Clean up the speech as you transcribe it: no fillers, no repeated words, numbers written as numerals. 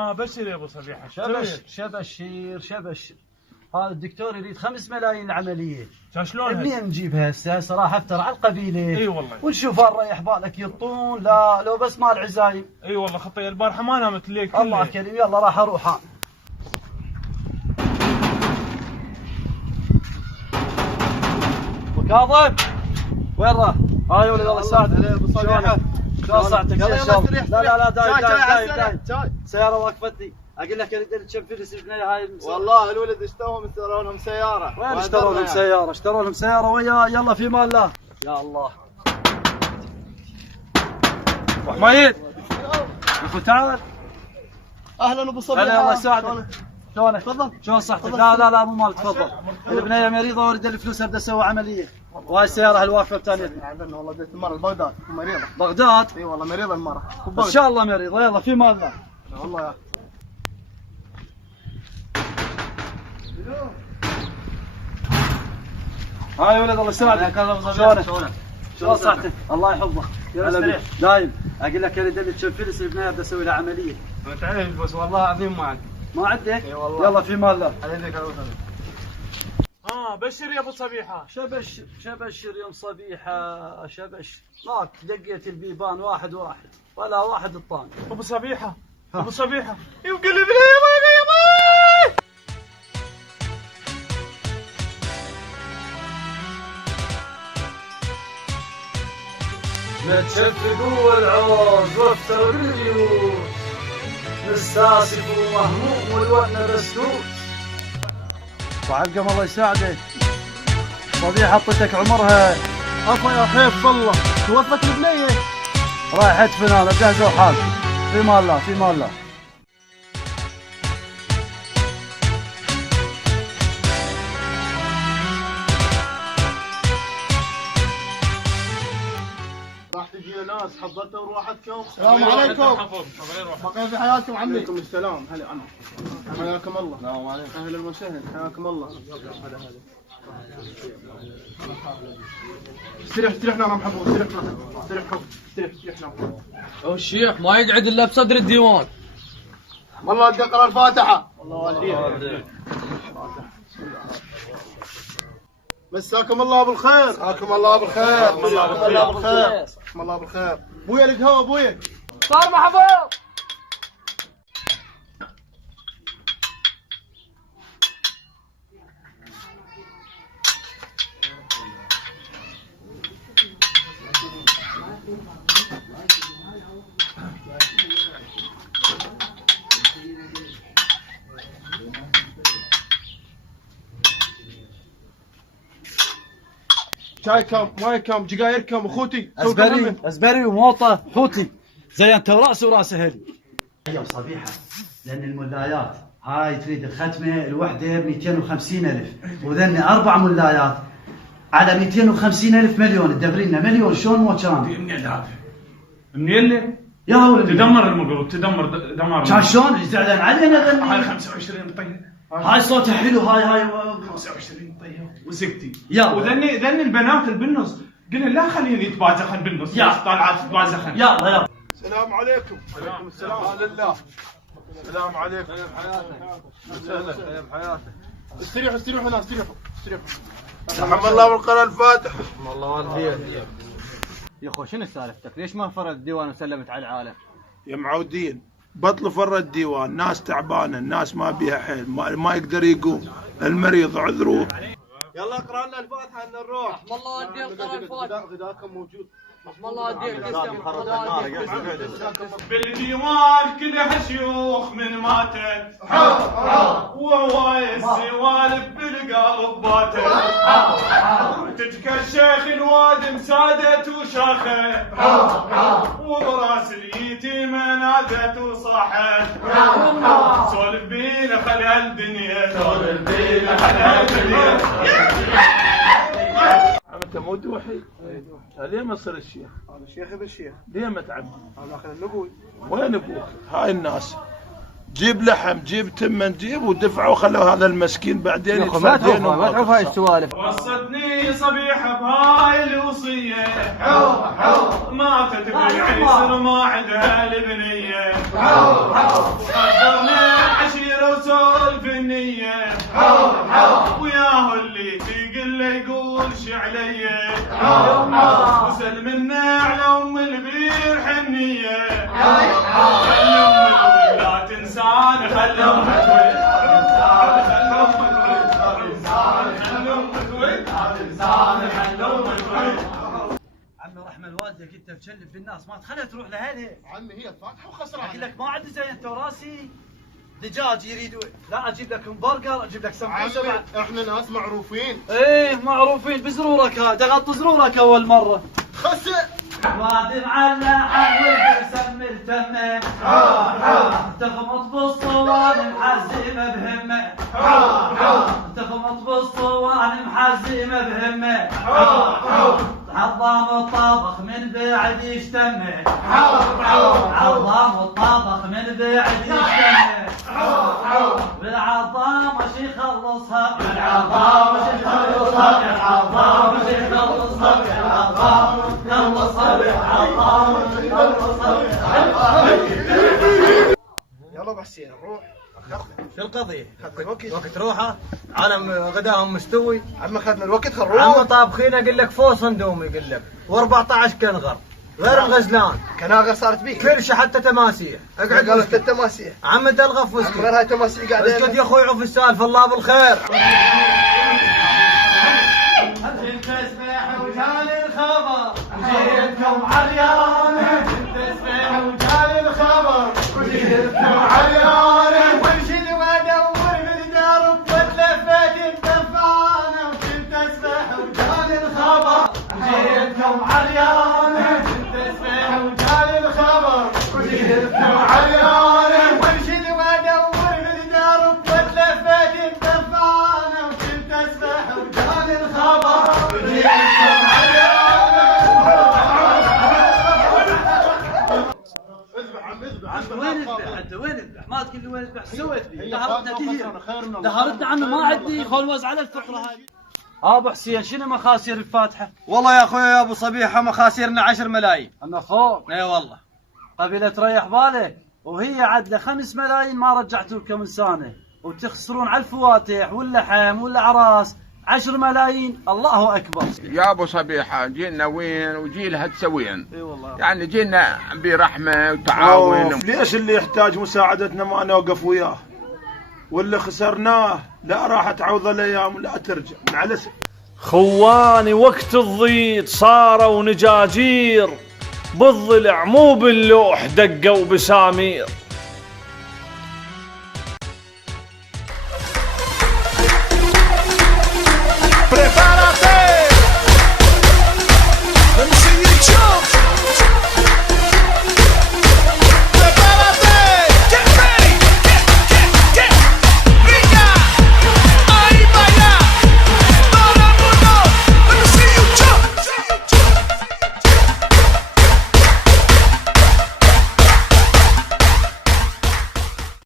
بشر يا ابو صبيحه. شبشر. هذا الدكتور يريد 5 ملايين العمليه. شلون منين نجيبها هسه؟ راح افتر على القبيله. اي والله. ونشوف نريح بالك يطون. لا لو بس مال عزايم. اي والله خطيه البارحه ما نامت الليل كله. الله كريم. يلا راح اروح ها. كاظم وين راح؟ هاي يا ولد الله يساعدك. شلون صحتك؟ لا دايم. سيارة واقفتني. اقول لك اريد كم فلس البنيه هاي والله الولد اشتروا لهم سيارة. وين اشتروا لهم سيارة ويا يلا في مال الله. يا الله. ابو حميد. يقول تعال. اهلا ابو صبيحة. هلا الله يساعدك. شلونك؟ تفضل. شلون صحتك؟ لا مو مال تفضل. البنيه مريضة واريد الفلوس ابدا اسوي عملية. وهاي السيارة الواقفة بتانيتنا. والله بيت المرة بغداد مريضة. بغداد؟ اي والله مريضة المرة. ان شاء الله مريضة. يلا في مال الله. والله يا هاي ولد الله يساعدك. شلونك؟ شلون صحتك؟ الله يحفظك. هلا دايم. اقول لك اريد اللي تشوف فلس البنيه بدي اسوي لها عمليه. ما تعرف بس والله العظيم ما عندي. ما عندك؟ اي والله. يلا في مال الله. بشر يا ابو صبيحه. شبشر يوم صبيحه. شبشر. ماك دقيت البيبان واحد ولا واحد الطان. ابو صبيحه. يوم قلب متشفقوا العوز وافتروا البيوت. مستاسف ومهموم والوأن بسكوت. وعلقم الله يساعدك. صبيحة حطتك عمرها. عفا يا حيف والله. توفت البنية. رايح ادفن انا بجهزوا حالك. في مال الله. راح تجي ناس حضرتوا روحتكم. السلام عليكم. بقيت في حياتكم عمي. عليكم السلام. هلا عمي. حياكم الله. السلام عليكم. اهلا وسهلا. حياكم الله. استريح نام محمود. استريح نام. الشيخ ما يقعد الا بصدر الديوان. والله تقرا الفاتحة. الله والديك. مساكم الله بالخير. مساكم الله بالخير. ابويا القهوة ابويا. صار محفوظ. شايكم مايكم جقايركم اخوتي. ازبري وموطه حوتي. زي انت وراس اهلي. يا صبيحه لان الملايات هاي تريد الختمه الوحده ب 250,000 وذني 4 ملايات على 250,000 مليون. تدبرينا مليون شلون مو كان؟ منين له؟ يا ولد تدمر المقلوب تدمر دمار. كان شلون زعلان علينا ذني. هاي 25 طيب. هاي صوتها حلو. هاي 25 طيب وسكتي. يلا. وذني البنات اللي بالنص قلنا لا خليني يتبازخن بالنص. طالعات تتبازخن. يلا. السلام عليكم. وعليكم السلام. لله. السلام عليكم. سهلا. استريحوا هنا. استريحوا. رحم الله والقرى الفاتح. رحم الله والديك. يا اخو شنو سالفتك؟ ليش ما فرد الديوان وسلمت على العالم؟ يا معودين بطلوا فرة الديوان. ناس تعبانه. الناس ما بيها حيل. ما يقدر يقوم. المريض عذروه. يلا اقرا لنا الفاتحه ان نروح. رحم الله والديك. قرا الفاتحه. غداكم موجود. رحم الله والديك. بالديوان كلها شيوخ من ماتت. وهواي السوالف بالقلب باتت. تجكى الشيخ الوادم سادت وشاخت. وبراس اليتيم نادت وصاحت. سولف بينا خل هالدنيا. انت مو دوحي؟ ليه ما صار الشيخ؟ هذا الشيخ ابن الشيخ. ليه ما تعب؟ هذا اخذ ابوي. وين ابوك؟ هاي الناس جيب لحم جيب تمن جيب ودفعوا خلوا هذا المسكين بعدين يدفع. ما تعرف هاي السوالف. وصدني صبيحه بهاي الوصيه. ما تتبع عيسر ما عندها البنيه. وامشي علي وسلم منا على ام البير حنيه خلي امك لا تنساني خلي امك عمي رحمة الوالدة كنت بتشلف في الناس ما تخليها تروح لهذه. عمي هي الفاتحه وخسرانه. اقول لك ما عندي زي انت وراسي دجاج يريدوا. لا اجيب لك برجر اجيب لك سمبوسه بعد. احنا ناس معروفين. ايه معروفين بزرورك هذا غط زرورك اول مره. خسئ وادي معلق عالولد سمي التمه تخمط بالصوان محزمه بهمه تخمط بالصوان محزمه بهمه عظام الطابخ من بعد يشتمه عظام الطابخ من بعد يشتمه بالعظام وش يخلصها بالعظام وش يخلصها بالعظام وش يخلصها بالعظام خلصها بالعظام وش يخلصها يلا ابو حسين نروح. شو القضية؟ وقت روحه عالم غداهم مستوي. عم اخذنا الوقت خل نروح. عم طابخين اقول لك فوص اندومي يقول لك و14 كنغر غير الغزلان. كناغه صارت بيك. كرشه حتى تماسيح. اقعد قالت التماسيح. عم تلغف غير واسكت. هاي تماسيح قاعده. اسكت يا اخوي عوف السالفه الله بالخير. تسبح وجاني الخبر جيتكم عريانه تسبح وجاني الخبر وجيتكم عريانه وامشي وادور بالدار وتلفت الدفانه وكنت اسبح وجاني الخبر جيتكم عريانه تسبح وجاني الخبر وجيتكم عريانه وامشي وادور بالدار وتلفت الدفانه وكنت اسبح وجاني الخبر وين اذبح انت وين اذبح؟ ما تقول لي وين اذبح سويت بي؟ دهرتنا كثير دهرتنا عمي ما عندي خلوز على الفقره هاي. ابو حسين شنو مخاسر الفاتحه؟ والله يا اخوي يا ابو صبيحه مخاسرنا 10 ملايين. اما فوق اي والله. قبيله تريح بالك وهي عدله 5 ملايين ما رجعتوا لكم من سنه وتخسرون على الفواتح واللحم والاعراس 10 ملايين الله اكبر. يا ابو صبيحه جينا وين وجيلها تسوين. اي والله يعني جينا برحمه وتعاون. ليش اللي يحتاج مساعدتنا ما نوقف وياه واللي خسرناه لا راح تعوض الايام لا ترجع مع الاسف. خواني وقت الضيق صاروا نجاجير بالضلع مو باللوح دقوا بسامير.